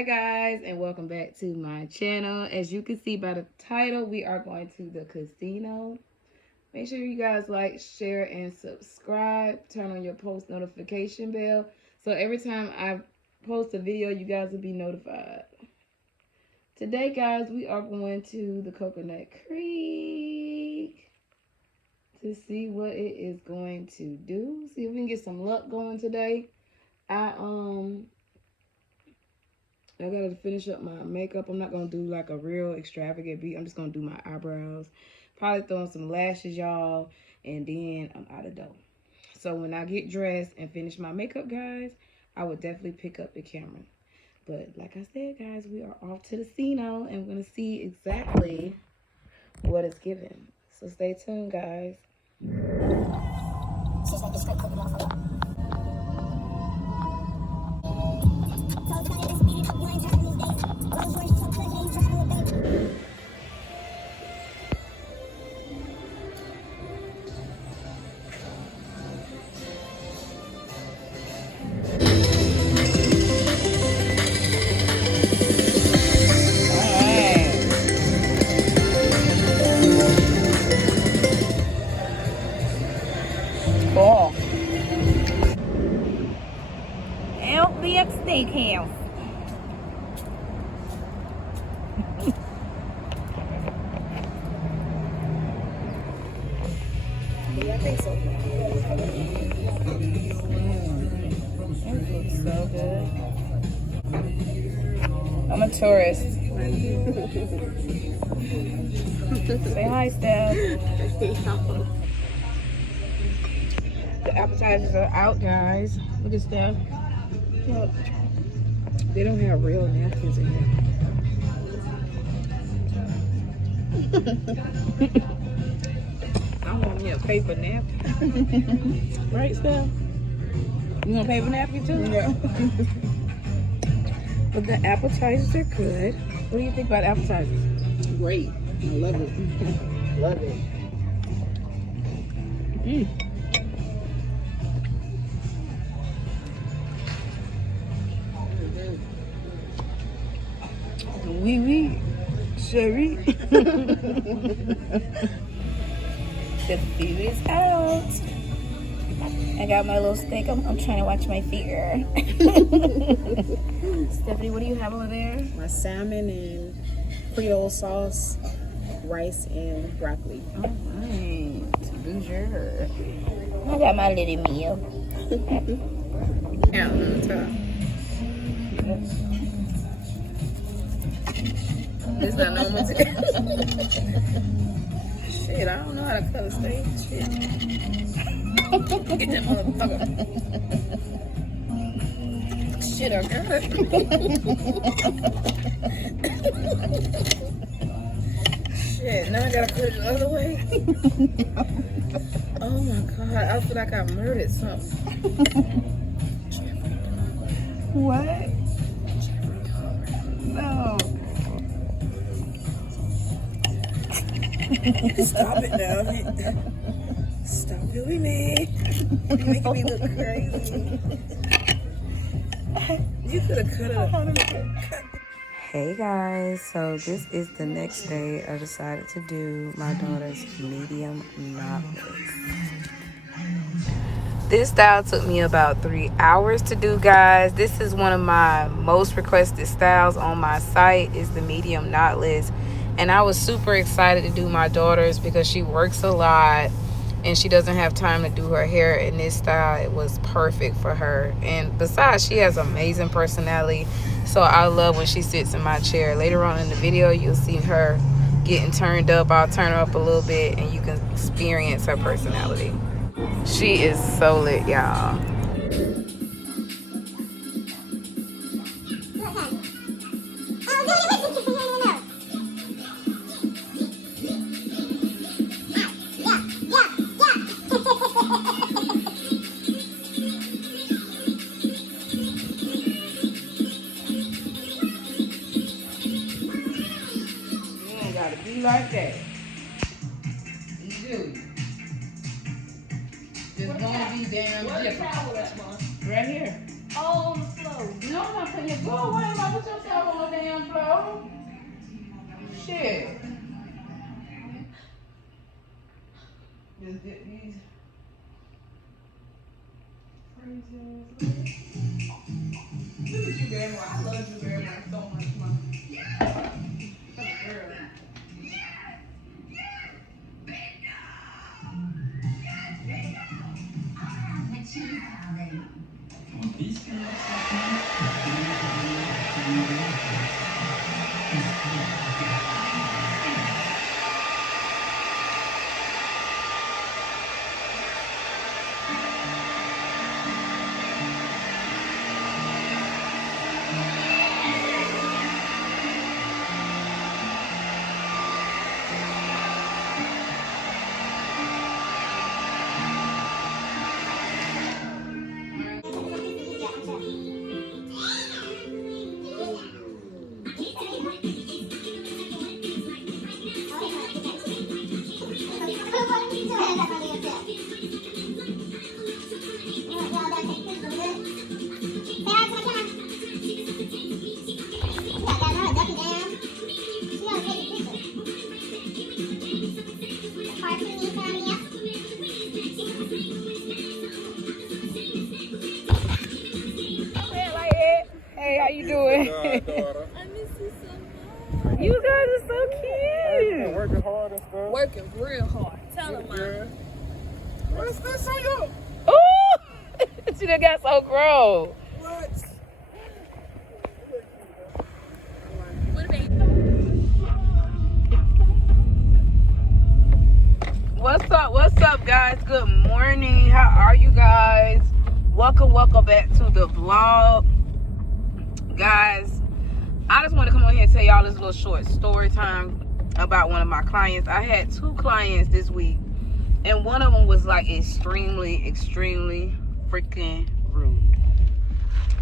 Hi guys, and welcome back to my channel. As you can see by the title, we are going to the casino. Make sure you guys like, share, and subscribe. Turn on your post notification bell so every time I post a video, you guys will be notified. Today, guys, we are going to the Coconut Creek to see what it is going to do. See if we can get some luck going today. I gotta finish up my makeup. I'm not gonna do like a real extravagant beat. I'm just gonna do my eyebrows. Probably throw on some lashes, y'all. And then I'm out of dough. So when I get dressed and finish my makeup, guys, I would definitely pick up the camera. But like I said, guys, we are off to the casino and we're gonna see exactly what it's given. So stay tuned, guys. Cool. Outback Steakhouse. Yeah, I think so. It looks so good. I'm a tourist. Say hi, Steph. The appetizers are out, guys. Look at Steph. Look. They don't have real napkins in here. I want me a paper napkin. Right, Steph? You want a paper napkin too? Yeah. But the appetizers are good. What do you think about appetizers? Great. I love it. Love it. Oui, Sherry. The food is out. I got my little steak. I'm trying to watch my feet here. Stephanie, what do you have over there? My salmon and Creole sauce, rice, and broccoli. All right. Bonjour. I got my little meal. Out on top. This not normal today. Shit, I don't know how to cut a steak. Shit. Get that motherfucker. Shit, I got it. Shit, now I gotta cut it the other way. Oh my god, I feel like I murdered something. What? No. Stop it now. Stop doing it. You're making me look crazy. You could have cut it. Hey guys, so this is the next day. I decided to do my daughter's medium knotless. This style took me about 3 hours to do, guys. This is one of my most requested styles on my site, is the medium knotless. And I was super excited to do my daughter's because she works a lot and she doesn't have time to do her hair in this style. It was perfect for her. And besides, she has amazing personality. So I love when she sits in my chair. Later on in the video, you'll see her getting turned up. I'll turn her up a little bit and you can experience her personality. She is so lit, y'all. Be like that. You do. Just don't be damn different. Right here. Oh, on the floor. No, I'm not putting your go away. Why put your Flo. Shit. Just get these crazy ass. Look at you, Barry. I love you, Barry, so much, Mom. That's a girl. Hey, how you doing? I miss you so much. You guys are so cute. Working hard and stuff. Working real hard. Tell them, Mom. What's this on you? Ooh! She done got so grown. What? What about What's up, guys? Good morning. How are you guys? Welcome back to the vlog. Guys, I just want to come on here and tell y'all this little short story time about one of my clients. I had 2 clients this week, and one of them was like extremely freaking rude.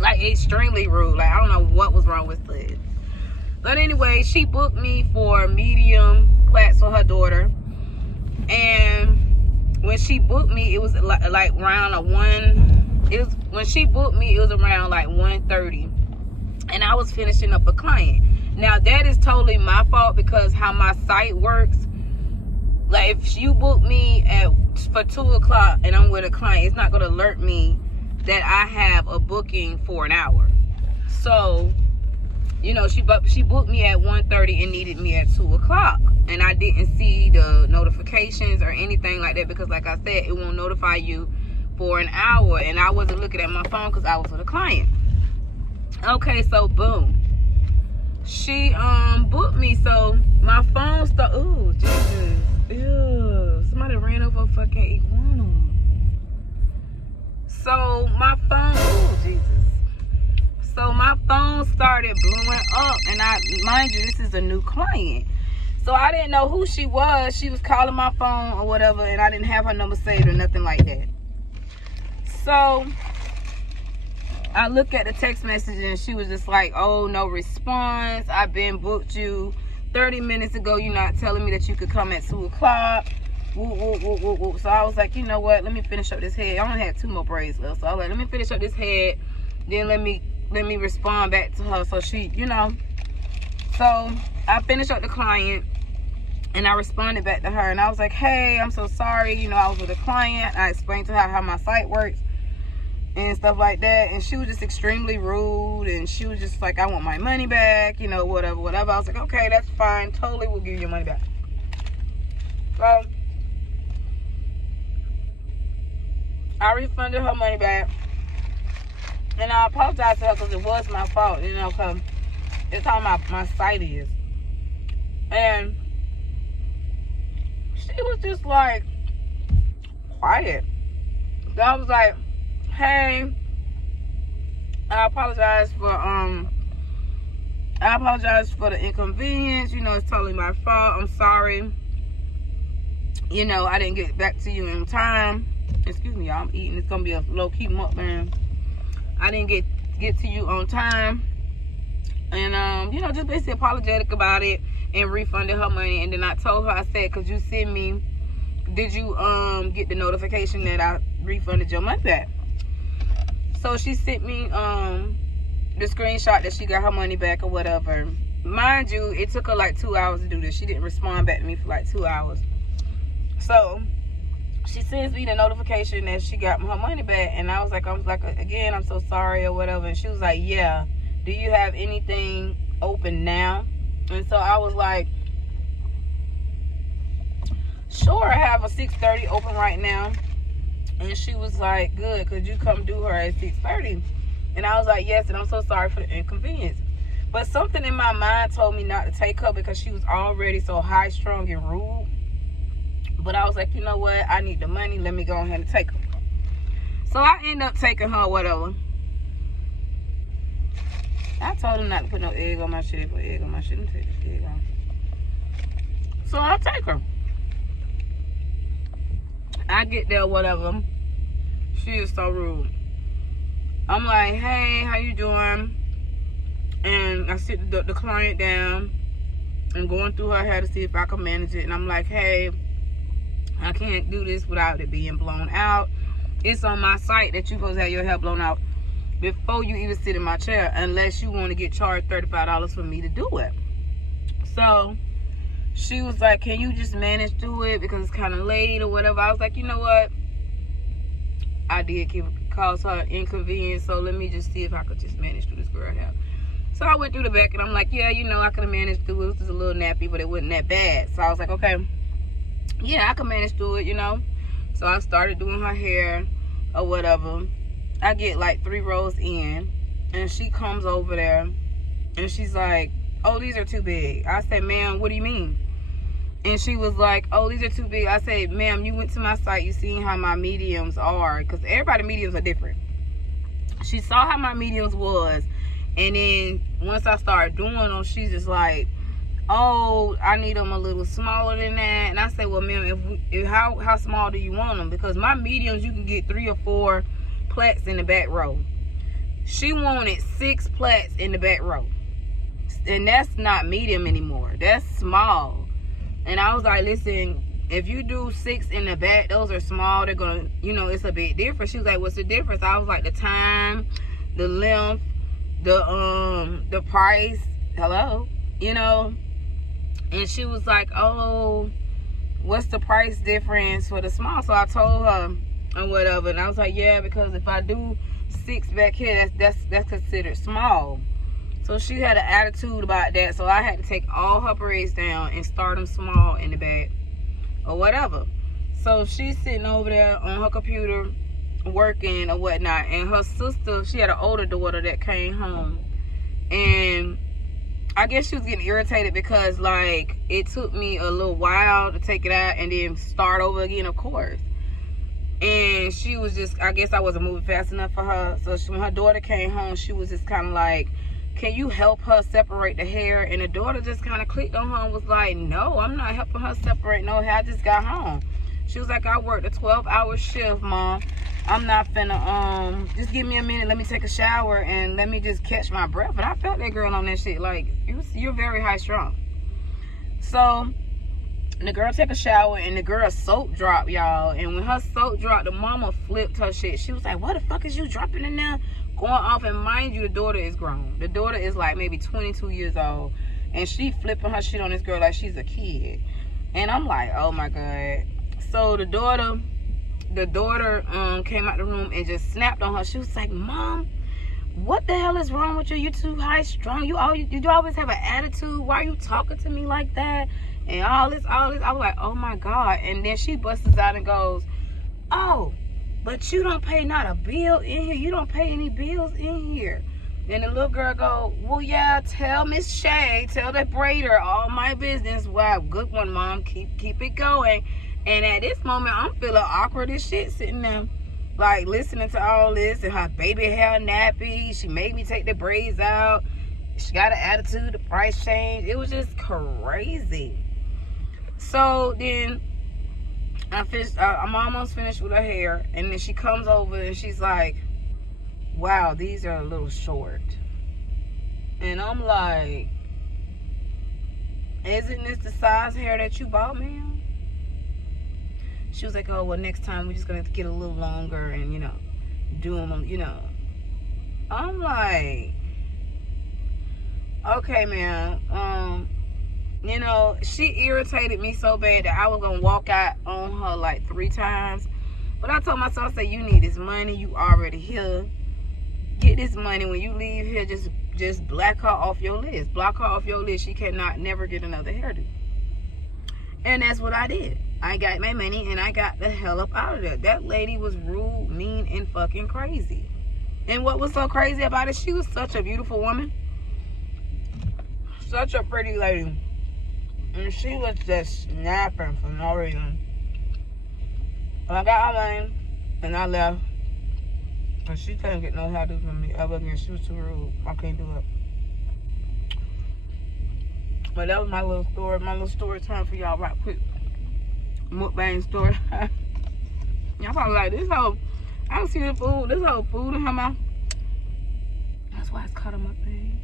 Like extremely rude. Like I don't know what was wrong with this. But anyway, she booked me for medium plaits for her daughter. And when she booked me, it was like around when she booked me, it was around like 1:30. And I was finishing up a client. Now that is totally my fault because how my site works. Like if you book me for 2 o'clock and I'm with a client, it's not gonna alert me that I have a booking for an hour. So, you know, she booked me at 1:30 and needed me at 2 o'clock. And I didn't see the notifications or anything like that because like I said, it won't notify you for an hour. And I wasn't looking at my phone because I was with a client. Okay, so boom. She booked me, so my phone started. Ooh, Jesus. Ew. Somebody ran over a fucking iguana. So my phone, ooh, Jesus. So my phone started blowing up, and mind you, this is a new client. So I didn't know who she was. She was calling my phone or whatever, and I didn't have her number saved or nothing like that. So I looked at the text message and she was just like, oh, no response. I've been booked you 30 minutes ago. You're not telling me that you could come at 2 o'clock. Woo, woo, woo, woo, woo. So I was like, you know what? Let me finish up this head. I only had 2 more braids left. So I was like, let me finish up this head. Then let me respond back to her. So she, you know. So I finished up the client and I responded back to her. And I was like, hey, I'm so sorry. You know, I was with a client. I explained to her how my site works and stuff like that, and she was just extremely rude, and she was just like, I want my money back, you know, whatever. I was like, okay, that's fine, totally, we'll give you your money back. So I refunded her money back, and I apologized to her because it was my fault, you know, because it's how my site is. And she was just like quiet. So I was like, hey, I apologize for the inconvenience. You know, it's totally my fault. I'm sorry. You know, I didn't get back to you in time. Excuse me, y'all. I'm eating. It's gonna be a low-key mukbang. I didn't get to you on time. And you know, just basically apologetic about it and refunded her money. And then I told her, I said, could you send me, did you get the notification that I refunded your money back? So she sent me the screenshot that she got her money back or whatever. mind you, it took her like 2 hours to do this. She didn't respond back to me for like 2 hours. So she sends me the notification that she got her money back, and I was like, again, I'm so sorry or whatever. And she was like, yeah, do you have anything open now? And so I was like, sure, I have a 6:30 open right now. And she was like, good, could you come do her at 6:30? And I was like, yes, and I'm so sorry for the inconvenience. But something in my mind told me not to take her because she was already so high strung and rude. But I was like, you know what, I need the money, let me go ahead and take her. So I end up taking her, whatever. I told him not to put no egg on my shit. Put egg on my shit. Let me take this egg off. So I take her. I get there, whatever. She is so rude. I'm like, hey, how you doing? And I sit the client down and going through her hair to see if I can manage it. And I'm like, hey, I can't do this without it being blown out. It's on my site that you're supposed to have your hair blown out before you even sit in my chair, unless you want to get charged $35 for me to do it. So she was like, can you just manage through it because it's kind of late or whatever? I was like, you know what? I did cause her inconvenience, so let me just see if I could just manage through this girl hair. So I went through the back and I'm like, yeah, you know, I could have managed through it. It was just a little nappy, but it wasn't that bad. So I was like, okay, yeah, I can manage through it, you know. So I started doing her hair or whatever. I get like 3 rows in, and she comes over there and she's like, oh, these are too big. I said, ma'am, what do you mean? And she was like, oh, these are too big. I said, ma'am, you went to my site, you seen how my mediums are, because everybody's mediums are different. She saw how my mediums was, and then once I started doing them, she's just like, oh, I need them a little smaller than that. And I said, well, ma'am, how small do you want them? Because my mediums, you can get 3 or 4 plaits in the back row. She wanted 6 plaits in the back row, and that's not medium anymore, that's small. And I was like, listen, if you do 6 in the back, those are small, they're gonna, you know, it's a bit different. She was like, what's the difference? I was like, the time, the length, the price, hello, you know. And she was like, oh, what's the price difference for the small? So I told her or whatever, and I was like, yeah, because if I do 6 back here, that's considered small. So she had an attitude about that, so I had to take all her braids down and start them small in the back or whatever. So she's sitting over there on her computer working or whatnot, and her sister, she had an older daughter that came home, and I guess she was getting irritated because, like, it took me a little while to take it out and then start over again, of course. And she was just, I guess I wasn't moving fast enough for her. So when her daughter came home, she was just kind of like, can you help her separate the hair? And the daughter just kind of clicked on her and was like, no, I'm not helping her separate no hair. I just got home. She was like, I worked a 12-hour shift, Mom. I'm not finna, just give me a minute. Let me take a shower and let me just catch my breath. And I felt that girl on that shit. Like, you're very high strung. So the girl took a shower and the girl soap dropped, y'all. And when her soap dropped, the mama flipped her shit. She was like, what the fuck is you dropping in there? Going off. And mind you, the daughter is grown. The daughter is like maybe 22 years old. And she flipping her shit on this girl like she's a kid. And I'm like, oh my God. So the daughter came out the room and just snapped on her. She was like, Mom, what the hell is wrong with you? You too high strung. You always have an attitude. Why are you talking to me like that? And all this. I was like, oh my God. And then she busts out and goes, oh, but you don't pay not a bill in here. You don't pay any bills in here. Then the little girl go, well, yeah, tell Miss Shay, tell the braider all my business. Wow, good one, Mom. Keep it going. And at this moment, I'm feeling awkward as shit sitting there, like, listening to all this. And her baby hair nappy. She made me take the braids out. She got an attitude. The price changed. It was just crazy. So then I'm almost finished with her hair. And then she comes over and she's like, wow, these are a little short. And I'm like, isn't this the size hair that you bought, ma'am? She was like, oh, well, next time we're just going to get a little longer and, you know, do them, you know. I'm like, Okay, man. You know, she irritated me so bad that I was gonna walk out on her like 3 times. But I told myself, I said, you need this money. You already here. Get this money. When you leave here, just black her off your list. Block her off your list. She cannot never get another hairdo. And that's what I did. I got my money and I got the hell up out of there. That lady was rude, mean, and fucking crazy. And what was so crazy about it, she was such a beautiful woman. Such a pretty lady. And she was just snapping for no reason. I got my money and I left. And she couldn't get no hairdo from me ever again. She was too rude. I can't do it. But that was my little story time for y'all right quick. Mukbang story. Y'all probably like this whole, I don't see this whole food in her mouth. That's why it's called a mukbang.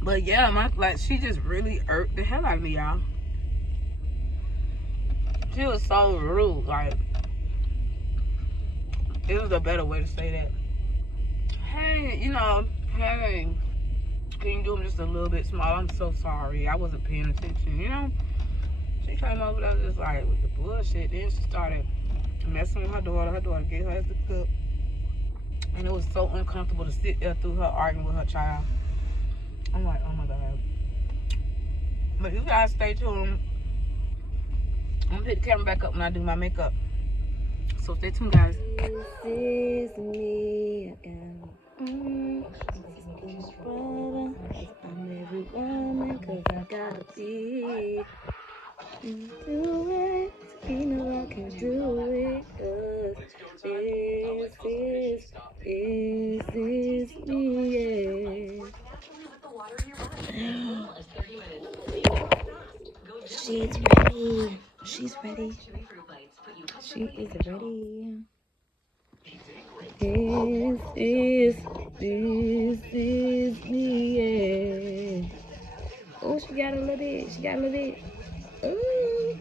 But yeah, she just really irked the hell out of me, y'all. She was so rude, like, it was a better way to say that. Hey, hey, can you do them just a little bit smaller? I'm so sorry, I wasn't paying attention, She came over there just like with the bullshit. Then she started messing with her daughter. Her daughter gave her as the cook. And it was so uncomfortable to sit there through her arguing with her child. I'm like, oh my God. But you guys stay tuned. I'm gonna pick the camera back up when I do my makeup. So stay tuned, guys. This is me again. I'm every woman, cause I gotta be. Do it. You know I can do it. Cause this is me. Yeah. She's ready. She's ready. She is ready. This is me. Yeah. Oh, she got a little bit. Ooh.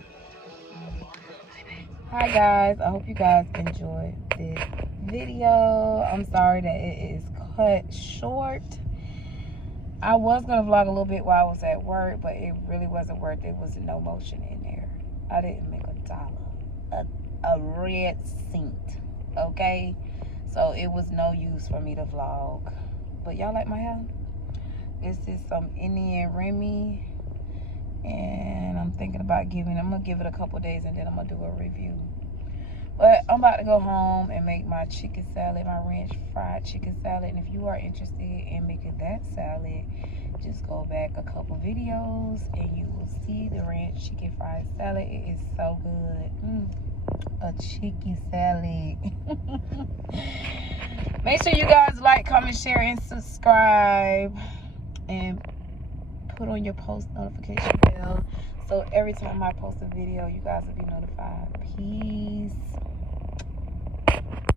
Hi guys, I hope you guys enjoyed this video. I'm sorry that it is cut short. I was gonna vlog a little bit while I was at work, but it really wasn't worth it. There was no motion in there. I didn't make $1, a red cent, okay? So it was no use for me to vlog. But y'all like my hair? This is some Indian Remy, and I'm thinking about I'm gonna give it a couple days and then I'm gonna do a review. But I'm about to go home and make my chicken salad, my ranch fried chicken salad. And if you are interested in making that salad, just go back a couple videos and you will see the ranch chicken fried salad. It is so good. A chicken salad. Make sure you guys like, comment, share, and subscribe. And put on your post notification bell so every time I post a video, you guys will be notified. Peace.